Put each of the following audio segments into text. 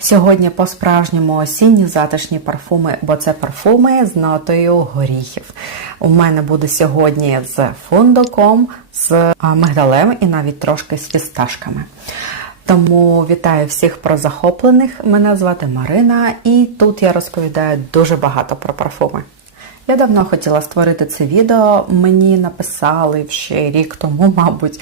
Сьогодні по-справжньому осінні затишні парфуми, бо це парфуми з нотою горіхів. У мене буде сьогодні з фундуком, з мигдалем і навіть трошки з фісташками. Тому вітаю всіх про захоплених. Мене звати Марина, і тут я розповідаю дуже багато про парфуми. Я давно хотіла створити це відео. Мені написали ще рік тому, мабуть,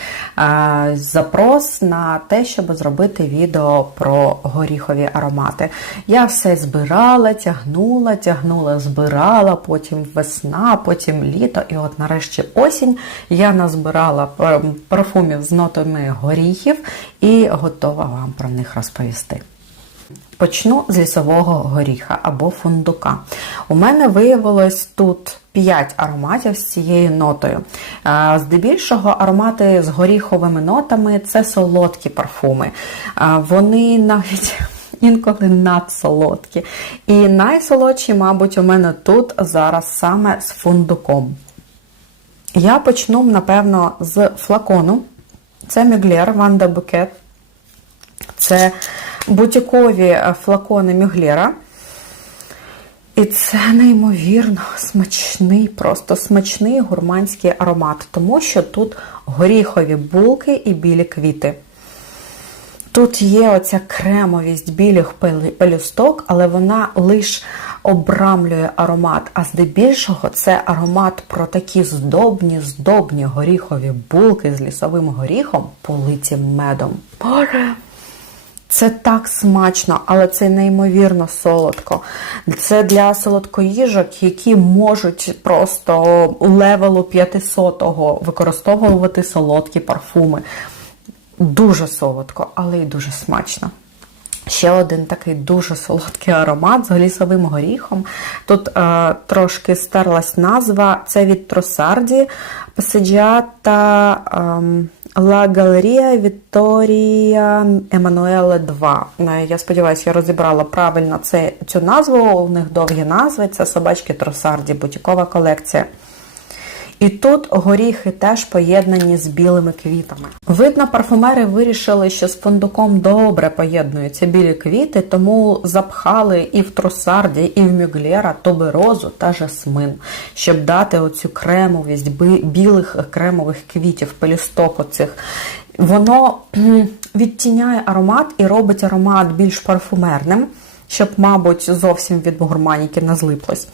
запрос на те, щоб зробити відео про горіхові аромати. Я все збирала, тягнула, тягнула, збирала, потім весна, потім літо, і от нарешті осінь я назбирала парфумів з нотами горіхів і готова вам про них розповісти. Почну з лісового горіха або фундука. У мене виявилось тут 5 ароматів з цією нотою. Здебільшого аромати з горіховими нотами це солодкі парфуми. Вони навіть. Інколи надсолодкі. І найсолодші, мабуть, у мене тут зараз саме з фундуком. Я почну, напевно, з флакону. Це Мюглер Ванда Букет. Це бутікові е, флакони Мюглера. І це неймовірно смачний, просто смачний гурманський аромат, тому що тут горіхові булки і білі квіти. Тут є оця кремовість білих пелюсток, але вона лише обрамлює аромат. А здебільшого це аромат про такі здобні, здобні горіхові булки з лісовим горіхом, политі медом. Боже! Це так смачно, але це неймовірно солодко. Це для солодкоїжок, які можуть просто левелу 500-го використовувати солодкі парфуми. Дуже солодко, але й дуже смачно. Ще один такий дуже солодкий аромат з лісовим горіхом. Тут е, трошки стерлась назва. Це від Тросарді Пасаджіата ем, Ла Галерія Вітторія Еммануеле 2. Е, я сподіваюся, я розібрала правильно це, цю назву. У них довгі назви. Це собачки Тросарді, бутікова колекція. І тут горіхи теж поєднані з білими квітами. Видно, парфумери вирішили, що з фундуком добре поєднуються білі квіти, тому запхали і в тросарді, і в мюглера тоберозу та жасмин, щоб дати оцю кремовість білих кремових квітів, пелюсток оцих. Воно відтіняє аромат і робить аромат більш парфумерним щоб, мабуть, зовсім від гурманіки не злиплось.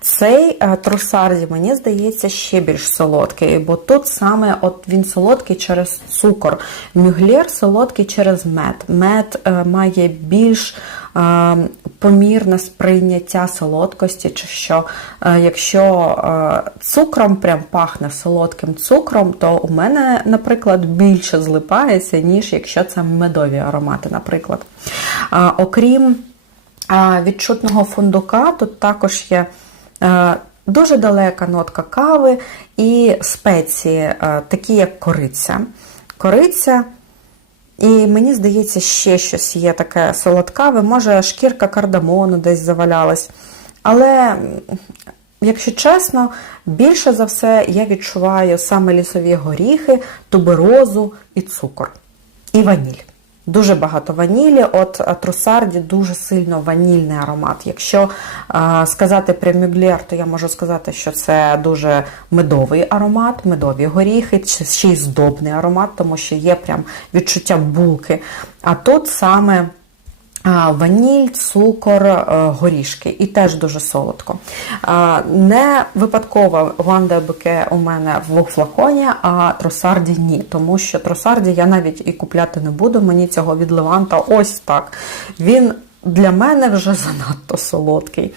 Цей е, трусарді, мені здається, ще більш солодкий, бо тут саме от він солодкий через цукор. Мюглєр солодкий через мед. Мед е, має більш е, помірне сприйняття солодкості, чи що якщо цукром прям пахне солодким цукром, то у мене, наприклад, більше злипається, ніж якщо це медові аромати, наприклад. Окрім відчутного фундука тут також є е, дуже далека нотка кави і спеції, е, такі як кориця. Кориця, і мені здається, ще щось є таке солодкаве, може шкірка кардамону десь завалялась. Але, якщо чесно, більше за все я відчуваю саме лісові горіхи, туберозу і цукор, і ваніль. Дуже багато ванілі. От Трусарді дуже сильно ванільний аромат. Якщо е, сказати про мюглєр, то я можу сказати, що це дуже медовий аромат, медові горіхи, ще й здобний аромат, тому що є прям відчуття булки. А тут саме Ваніль, цукор, е, горішки і теж дуже солодко. Не випадково Ванда Беке у мене в флаконі, а тросарді ні. Тому що тросарді я навіть і купляти не буду. Мені цього від Леванта ось так. Він для мене вже занадто солодкий.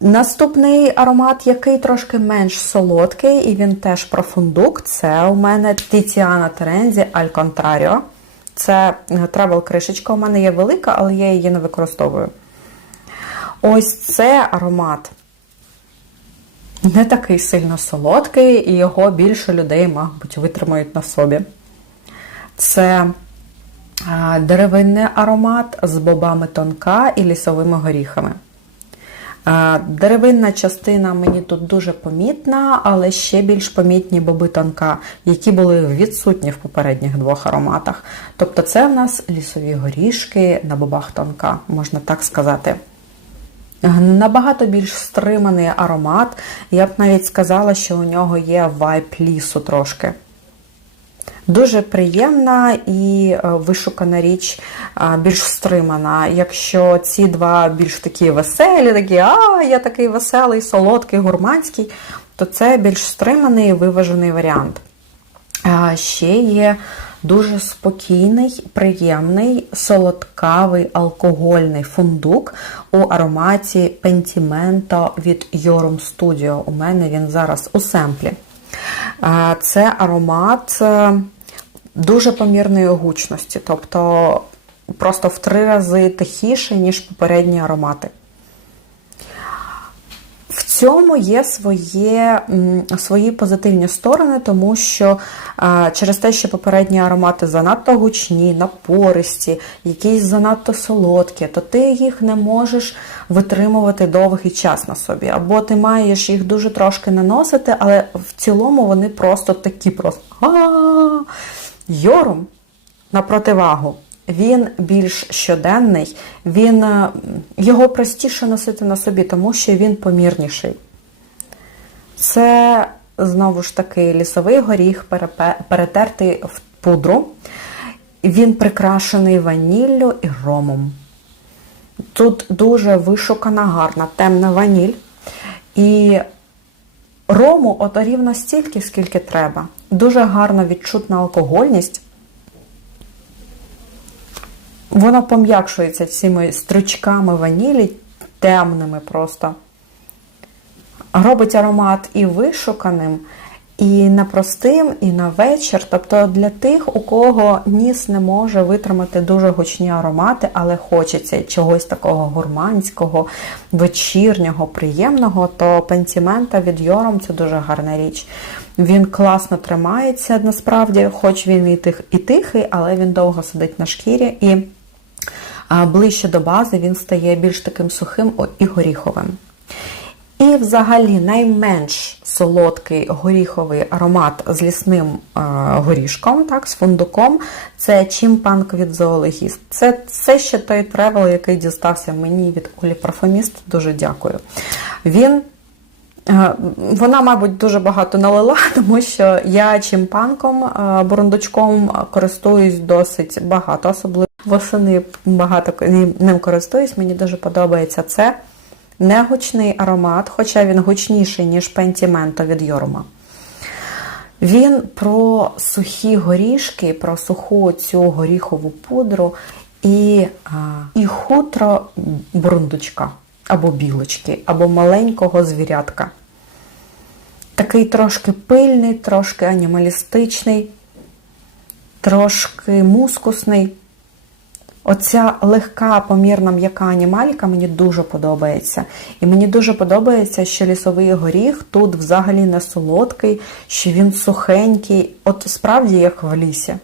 Наступний аромат, який трошки менш солодкий, і він теж про фундук, це у мене Тіціана Терензі Аль Контраріо. Це тревел кришечка. У мене є велика, але я її не використовую. Ось це аромат. Не такий сильно солодкий, і його більше людей, мабуть, витримають на собі. Це деревинний аромат з бобами тонка і лісовими горіхами. Е, Деревинна частина мені тут дуже помітна, але ще більш помітні боби тонка, які були відсутні в попередніх двох ароматах. Тобто це в нас лісові горішки на бобах тонка, можна так сказати. Набагато більш стриманий аромат. Я б навіть сказала, що у нього є вайб лісу трошки. Дуже приємна і е, вишукана річ, е, більш стримана. Якщо ці два більш такі веселі, такі, а, я такий веселий, солодкий, гурманський, то це більш стриманий і виважений варіант. Ще є дуже спокійний, приємний, солодкавий алкогольний фундук у ароматі Pentimento від Yorum Studio. У мене він зараз у семплі. Це аромат е, дуже помірної гучності, тобто просто в три рази тихіше, ніж попередні аромати. В цьому є своє, свої позитивні сторони, тому що а, через те, що попередні аромати занадто гучні, напористі, якісь занадто солодкі, то ти їх не можеш витримувати довгий час на собі. Або ти маєш їх дуже трошки наносити, але в цілому вони просто такі просто. «А-а-а!» Йорум на противагу. Він більш щоденний, він, е, його простіше носити на собі, тому що він помірніший. Це, знову ж таки, лісовий горіх, перетертий в пудру. Він прикрашений ваніллю і ромом. Тут дуже вишукана, гарна, темна ваніль. І рому от рівно стільки, скільки треба. Дуже гарно відчутна алкогольність. Воно пом'якшується цими стручками ванілі, темними просто. Робить аромат і вишуканим, і непростим, і на вечір. Тобто для тих, у кого ніс не може витримати дуже гучні аромати, але хочеться чогось такого гурманського, вечірнього, приємного, то пентімента від Йором це дуже гарна річ. Він класно тримається насправді, хоч він і тих і тихий, але він довго сидить на шкірі. і ближче до бази він стає більш таким сухим і горіховим. І, взагалі, найменш солодкий горіховий аромат з лісним е, горішком, так, з фундуком, це чімпанк від зоологіст. Це це ще той тревел, який дістався мені від Олі Парфуміст. Дуже дякую. Він. Е, Вона, мабуть, дуже багато налила, тому що я чимпанком, е, бурундучком користуюсь досить багато, особливо восени багато ним користуюсь. Мені дуже подобається це. Негучний аромат, хоча він гучніший, ніж пентіменто від Йорма. Він про сухі горішки, про суху цю горіхову пудру і, і хутро бурундучка, або білочки, або маленького звірятка. Такий трошки пильний, трошки анімалістичний, трошки мускусний. Оця легка, помірна м'яка анімалька мені дуже подобається. І мені дуже подобається, що лісовий горіх тут взагалі не солодкий, що він сухенький, от справді як в лісі.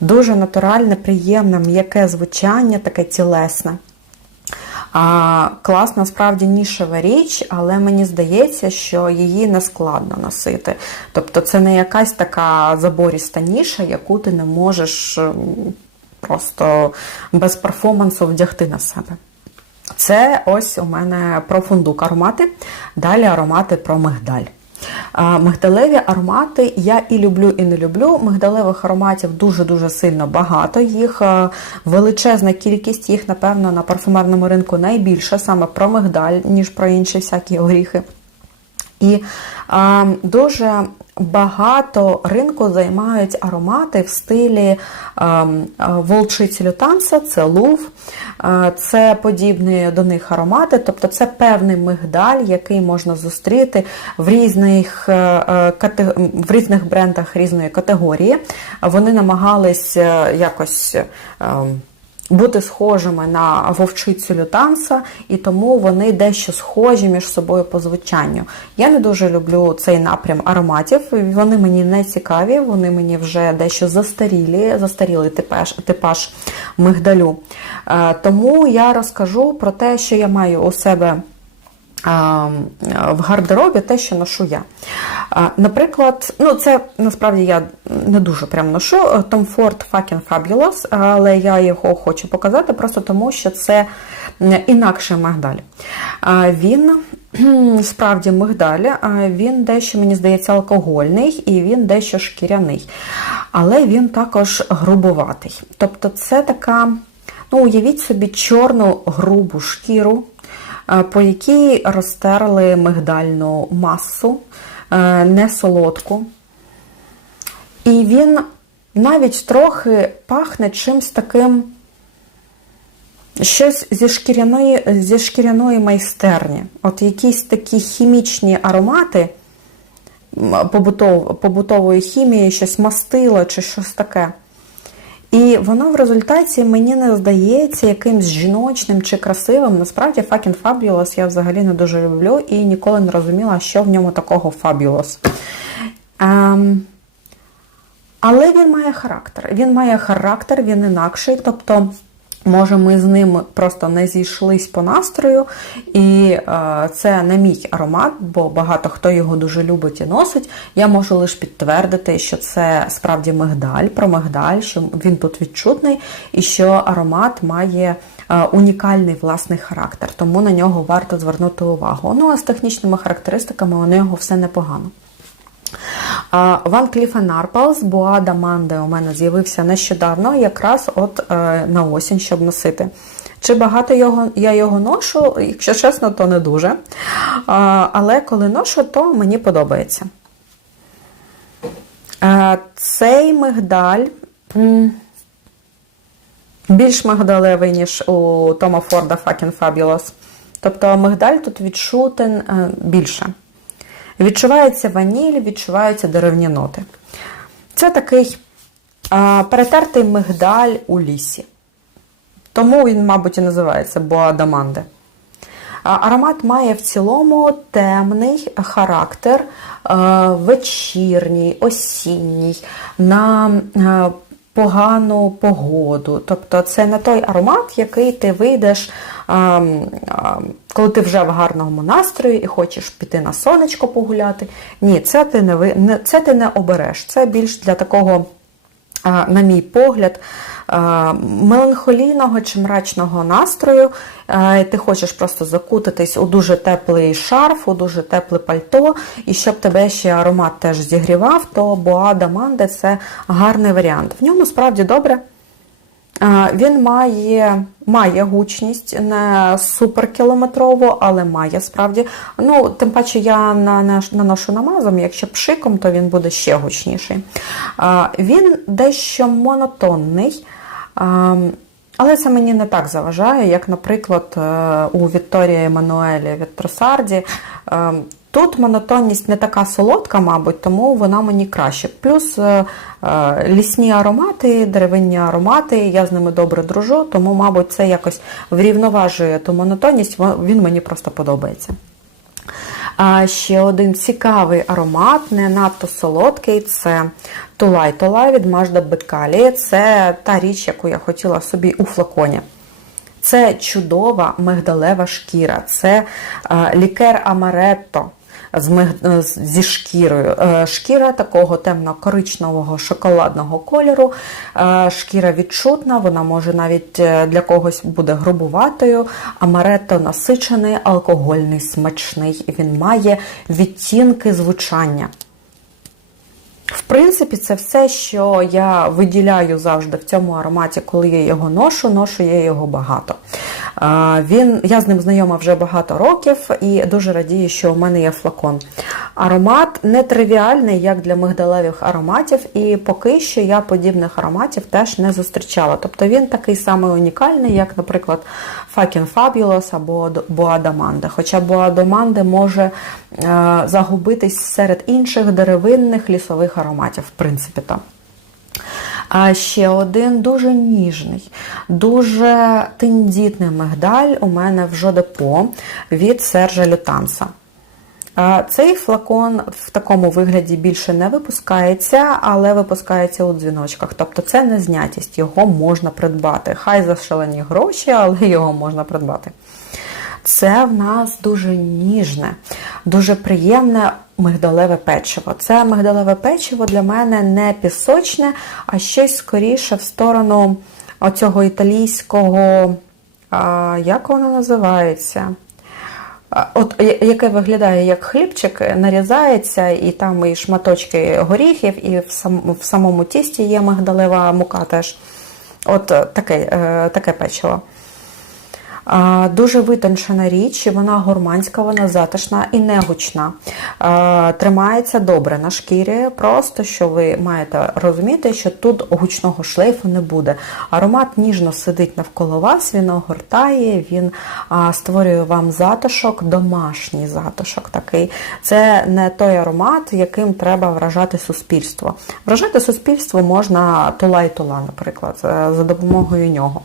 Дуже натуральне, приємне, м'яке звучання, таке тілесне. А, Клас, насправді нішева річ, але мені здається, що її не складно носити. Тобто це не якась така заборіста ніша, яку ти не можеш просто без перформансу вдягти на себе. Це ось у мене про фундук аромати. Далі аромати про мигдаль. Мигдалеві аромати я і люблю, і не люблю. Мигдалевих ароматів дуже-дуже сильно багато. Їх величезна кількість, їх, напевно, на парфумерному ринку найбільше саме про мигдаль, ніж про інші всякі горіхи. І а, дуже багато ринку займають аромати в стилі а, волчиці лютанса, це лув, а, це подібні до них аромати, тобто це певний мигдаль, який можна зустріти в різних, в різних брендах різної категорії. Вони намагались якось бути схожими на вовчицю лютанса, і тому вони дещо схожі між собою по звучанню. Я не дуже люблю цей напрям ароматів, вони мені не цікаві, вони мені вже дещо застарілі, застарілий типаж, типаж мигдалю. Тому я розкажу про те, що я маю у себе в гардеробі те, що ношу я. Наприклад, ну це насправді я не дуже прям ношу Tom Ford Fucking Fabulous, але я його хочу показати просто тому, що це інакший мигдаль. Він справді мигдаль, він дещо, мені здається, алкогольний і він дещо шкіряний. Але він також грубуватий. Тобто, це така, ну, уявіть собі, чорну грубу шкіру. По якій розтерли мигдальну масу, е, не солодку. І він навіть трохи пахне чимось таким, щось зі шкіряної зі шкіряної майстерні. От якісь такі хімічні аромати побутов, побутової хімії, щось мастило чи щось таке. І воно в результаті мені не здається якимсь жіночним чи красивим. Насправді, fucking fabulous я взагалі не дуже люблю і ніколи не розуміла, що в ньому такого fabulous. Ем, але він має характер. Він має характер, він інакший. Тобто. Може, ми з ним просто не зійшлись по настрою, і е, це не мій аромат, бо багато хто його дуже любить і носить. Я можу лише підтвердити, що це справді мигдаль, про мигдаль, що він тут відчутний, і що аромат має е, унікальний власний характер, тому на нього варто звернути увагу. Ну а з технічними характеристиками у нього все непогано. Ван Кліфа Нарпалс, Буада Манде у мене з'явився нещодавно, якраз от е, на осінь, щоб носити. Чи багато його, я його ношу, якщо чесно, то не дуже. Але коли ношу, то мені подобається. Цей мигдаль більш мигдалевий, ніж у Тома Форда Fucking Fabulous. Тобто мигдаль тут відчутен е, більше. Відчувається ваніль, відчуваються деревні ноти. Це такий а, перетертий мигдаль у лісі. Тому він, мабуть, і називається Боадаманде. Аромат має в цілому темний характер, вечірній, осінній, на погану погоду. Тобто це не той аромат, який ти вийдеш, коли ти вже в гарному настрої і хочеш піти на сонечко погуляти. Ні, це ти не це ти не обереш. Це більш для такого, на мій погляд, меланхолійного чи мрачного настрою. Ти хочеш просто закутатись у дуже теплий шарф, у дуже тепле пальто, і щоб тебе ще аромат теж зігрівав, то Боада Манде це гарний варіант. В ньому справді добре. Він має має гучність, не суперкілометрову, але має справді. Ну, Тим паче я наношу намазом, якщо пшиком, то він буде ще гучніший. Він дещо монотонний. Але це мені не так заважає, як, наприклад, е, у Вікторії Еммануелі від Тросарді. Тут монотонність не така солодка, мабуть, тому вона мені краще. Плюс е, е, лісні аромати, деревинні аромати, я з ними добре дружу, тому, мабуть, це якось врівноважує ту монотонність, він мені просто подобається. А ще один цікавий аромат, не надто солодкий це Тулай Тулай від Мажда Бекалі. Це та річ, яку я хотіла собі у флаконі. Це чудова мигдалева шкіра, це лікер Амаретто зі шкірою. Е, шкіра такого темно-коричневого шоколадного кольору. Е, шкіра відчутна, вона може навіть е, для когось буде грубуватою. Амаретто насичений, алкогольний, смачний. Він має відтінки звучання. В принципі, це все, що я виділяю завжди в цьому ароматі, коли я його ношу, ношу я його багато. Він, Я з ним знайома вже багато років і дуже радію, що у мене є флакон. Аромат нетривіальний, як для мигдалевих ароматів, і поки що я подібних ароматів теж не зустрічала. Тобто він такий самий унікальний, як, наприклад, Fucking Fabulous або Боадаманде. Хоча Боадаманде може е, загубитись серед інших деревинних лісових ароматів, в принципі. то. А ще один дуже ніжний, дуже тендітний мигдаль у мене в Жодепо від Сержа Лютанса. Цей флакон в такому вигляді більше не випускається, але випускається у дзвіночках. Тобто це не знятість, його можна придбати. Хай за шалені гроші, але його можна придбати. Це в нас дуже ніжне, дуже приємне мигдалеве печиво. Це мигдалеве печиво для мене не пісочне, а щось скоріше в сторону оцього італійського, а, як воно називається? От яке виглядає як хлібчик, нарізається, і там і шматочки горіхів, і в, сам, в самому тісті є мигдалева мука теж. От таке, е, таке печиво. Дуже витончена річ, вона гурманська, вона затишна і не гучна. А, Тримається добре на шкірі, просто що ви маєте розуміти, що тут гучного шлейфу не буде. Аромат ніжно сидить навколо вас, він огортає, він створює вам затишок, домашній затишок такий. Це не той аромат, яким треба вражати суспільство. Вражати суспільство можна тула і тула, наприклад, е, за допомогою нього.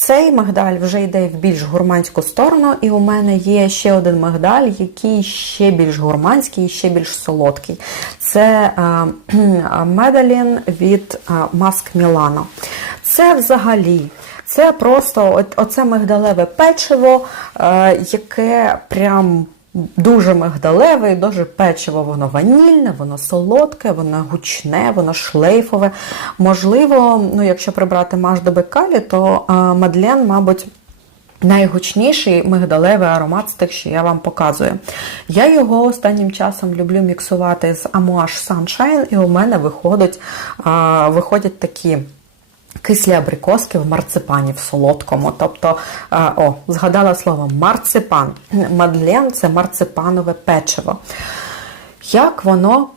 А, Цей мигдаль вже йде в більш гурманську сторону, і у мене є ще один мигдаль, який ще більш гурманський ще більш солодкий. Це медалін від Маск Мілано. Це взагалі. Це просто оце мигдалеве печиво, е, яке прям дуже мигдалеве дуже печиво. Воно ванільне, воно солодке, воно гучне, воно шлейфове. Можливо, ну, якщо прибрати маш до бекалі, то е, Мадлен, мабуть, Найгучніший мигдалевий аромат з тих, що я вам показую. Я його останнім часом люблю міксувати з Amouage Sunshine, і у мене виходять, а, виходять такі кислі абрикоски в марципані, в солодкому. Тобто, о, згадала слово марципан. Мадлен це марципанове печиво. Як воно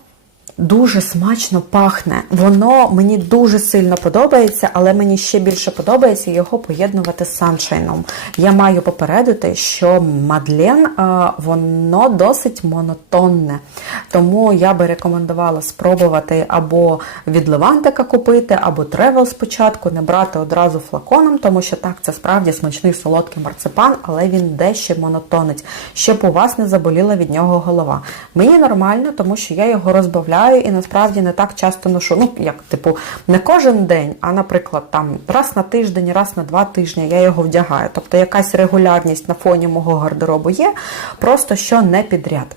дуже смачно пахне. Воно мені дуже сильно подобається, але мені ще більше подобається його поєднувати з саншайном. Я маю попередити, що Мадлен воно досить монотонне. Тому я би рекомендувала спробувати або від Левантика купити, або тревел спочатку, не брати одразу флаконом, тому що так, це справді смачний солодкий марципан, але він дещо монотонить, щоб у вас не заболіла від нього голова. Мені нормально, тому що я його розбавляю і насправді не так часто ношу. Ну, як, типу, не кожен день, а, наприклад, там раз на тиждень, раз на два тижні я його вдягаю. Тобто якась регулярність на фоні мого гардеробу є, просто що не підряд.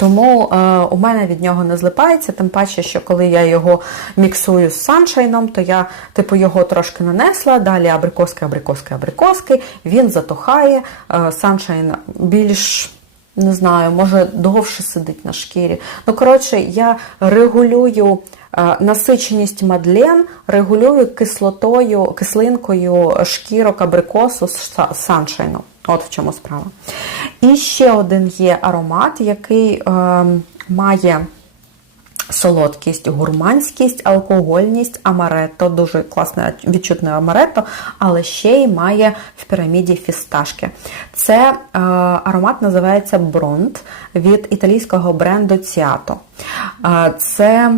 Тому е, у мене від нього не злипається, тим паче, що коли я його міксую з саншайном, то я типу його трошки нанесла, далі абрикоски, абрикоски, абрикоски, він затухає, е, саншайн більш. Не знаю, може довше сидить на шкірі. Ну, коротше, я регулюю е, насиченість мадлен, регулюю кислотою, кислинкою шкірок абрикосу з саншайну. От в чому справа. І ще один є аромат, який е, має солодкість, гурманськість, алкогольність, амаретто, дуже класне відчутне амаретто, але ще й має в піраміді фісташки. Це е, аромат називається Бронт від італійського бренду Ciato. Е, це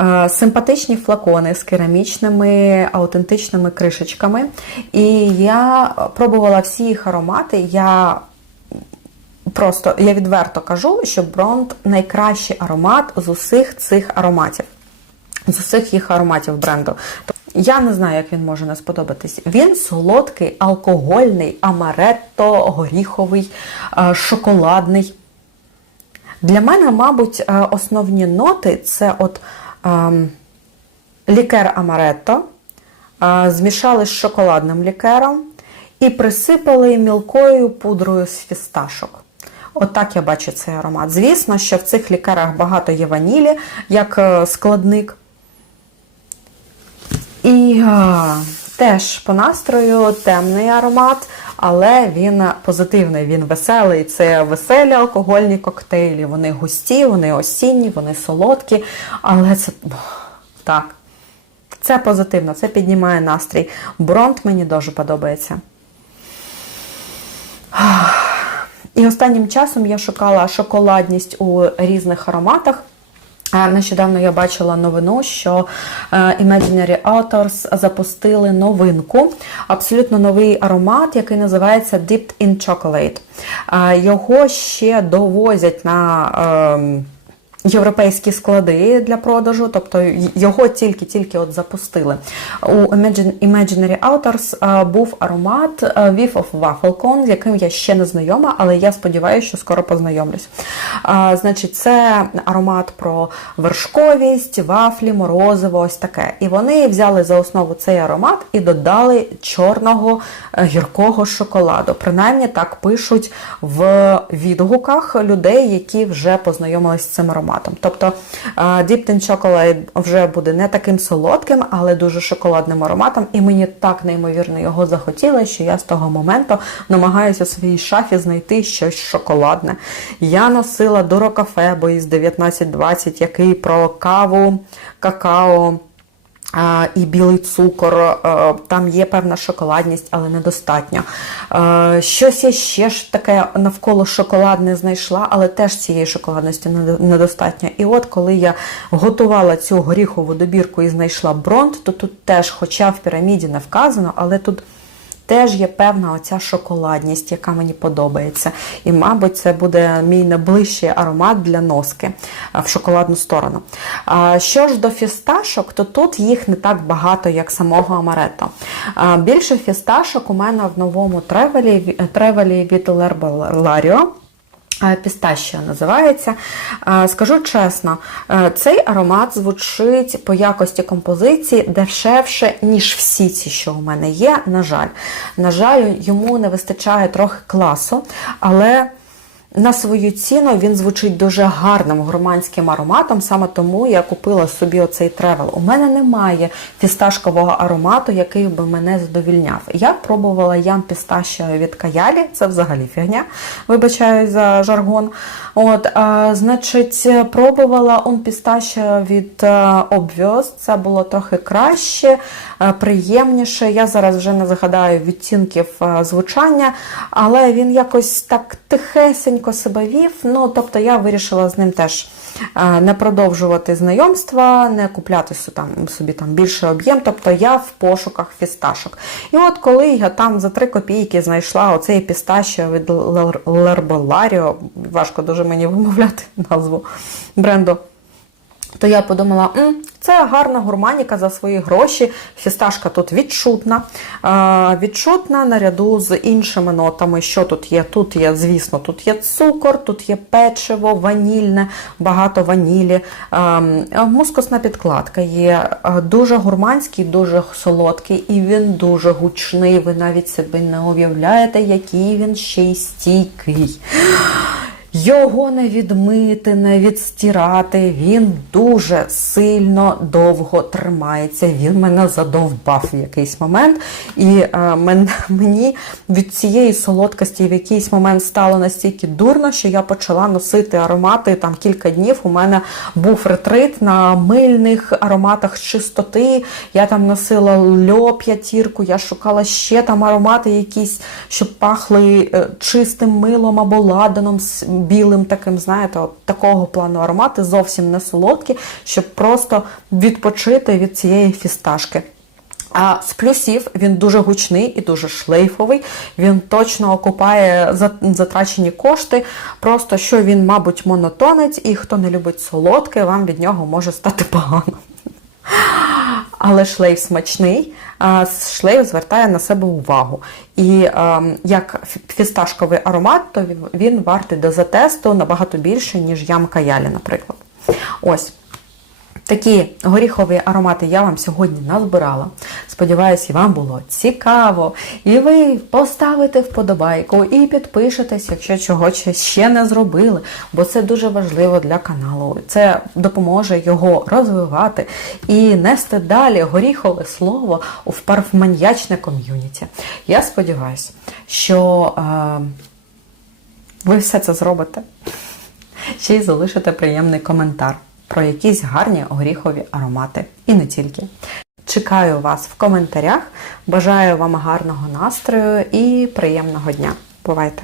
е, Симпатичні флакони з керамічними аутентичними кришечками. І я пробувала всі їх аромати. Я просто я відверто кажу, що Бронт найкращий аромат з усіх цих ароматів, з усіх їх ароматів бренду. Я не знаю, як він може не сподобатись. Він солодкий, алкогольний, амаретто, горіховий, е, шоколадний. Для мене, мабуть, е, основні ноти це от ем, лікер амаретто, е, змішали з шоколадним лікером і присипали мілкою пудрою з фісташок. Отак я бачу цей аромат. Звісно, що в цих лікерах багато є ванілі, як е, складник. І а, теж по настрою темний аромат, але він позитивний, він веселий. Це веселі алкогольні коктейлі. Вони густі, вони осінні, вони солодкі. Але це так. Це позитивно, це піднімає настрій. Бронт мені дуже подобається. І останнім часом я шукала шоколадність у різних ароматах. Е, Нещодавно я бачила новину, що е, Imaginary Authors запустили новинку, абсолютно новий аромат, який називається Dipped in Chocolate. Е, Його ще довозять на ем, європейські склади для продажу, тобто його тільки-тільки от запустили. У Imaginary Authors був аромат Whiff of Waffle Cone, з яким я ще не знайома, але я сподіваюся, що скоро познайомлюсь. Значить, це аромат про вершковість, вафлі, морозиво, ось таке. І вони взяли за основу цей аромат і додали чорного е, гіркого шоколаду. Принаймні так пишуть в відгуках людей, які вже познайомились з цим ароматом. Тобто е, Dipped in Chocolate вже буде не таким солодким, але дуже шоколадним ароматом. І мені так неймовірно його захотілося, що я з того моменту намагаюся у своїй шафі знайти щось шоколадне. Я носила Дурокафе, бо із 1920, який про каву, какао. І білий цукор, е, там є певна шоколадність, але недостатньо. Е, Щось я ще ж таке навколо шоколадне знайшла, але теж цієї шоколадності недо- недостатньо. І от коли я готувала цю горіхову добірку і знайшла бронт, то тут теж, хоча в піраміді не вказано, але тут теж є певна оця шоколадність, яка мені подобається. І, мабуть, це буде мій найближчий аромат для носки в шоколадну сторону. Що ж до фісташок, то тут їх не так багато, як самого амарето. Більше фісташок у мене в новому тревелі, тревелі від L'Herbalario. Пістаща називається. Скажу чесно, е, цей аромат звучить по якості композиції дешевше, ніж всі ці, що у мене є. На жаль, на жаль, йому не вистачає трохи класу, але. На свою ціну він звучить дуже гарним гурманським ароматом, саме тому я купила собі оцей тревел. У мене немає фісташкового аромату, який би мене задовільняв. Я пробувала ям пісташіо від Каялі, це взагалі фігня, вибачаю за жаргон. От, а, значить, пробувала он пісташіо від е, Obvious, це було трохи краще, е, приємніше. Я зараз вже не згадаю відтінків е, звучання, але він якось так тихесенько себе вів. Ну, тобто я вирішила з ним теж е, не продовжувати знайомства, не купляти там, собі там більше об'єм. Тобто я в пошуках фісташок. І от коли я там за 3 копійки знайшла оцей пісташіо від Лерболаріо, важко дуже мені вимовляти назву бренду. То я подумала, М, це гарна гурманіка за свої гроші. Фісташка тут відчутна. Е, відчутна наряду з іншими нотами. Що тут є? Тут є, звісно, тут є цукор, тут є печиво, ванільне, багато ванілі. Е, мускусна підкладка є дуже гурманський, дуже солодкий, і він дуже гучний. Ви навіть собі не уявляєте, який він ще й стійкий. Його не відмити, не відстирати. Він дуже сильно довго тримається. Він мене задовбав в якийсь момент. І е, мен- мені від цієї солодкості в якийсь момент стало настільки дурно, що я почала носити аромати там кілька днів. У мене був ретрит на мильних ароматах чистоти. Я там носила льо п'ятірку, я шукала ще там аромати якісь, щоб пахли е, чистим милом або ладаном білим таким, знаєте, от такого плану аромати, зовсім не солодкі, щоб просто відпочити від цієї фісташки. А з плюсів він дуже гучний і дуже шлейфовий. Він точно окупає затрачені кошти. Просто що він, мабуть, монотонець, і хто не любить солодке, вам від нього може стати погано. Але шлейф смачний, шлейф звертає на себе увагу. І ем, як фісташковий аромат, то він- вартий до затесту набагато більше, ніж ямка ялі, наприклад. Ось. Такі горіхові аромати я вам сьогодні назбирала. Сподіваюсь, і вам було цікаво. І ви поставите вподобайку і підпишетесь, якщо чого ще не зробили, бо це дуже важливо для каналу. Це допоможе його розвивати і нести далі горіхове слово в парфманьячне ком'юніті. Я сподіваюся, що е, ви все це зробите ще й залишите приємний коментар про якісь гарні горіхові аромати. І не тільки. Чекаю вас в коментарях. Бажаю вам гарного настрою і приємного дня. Бувайте!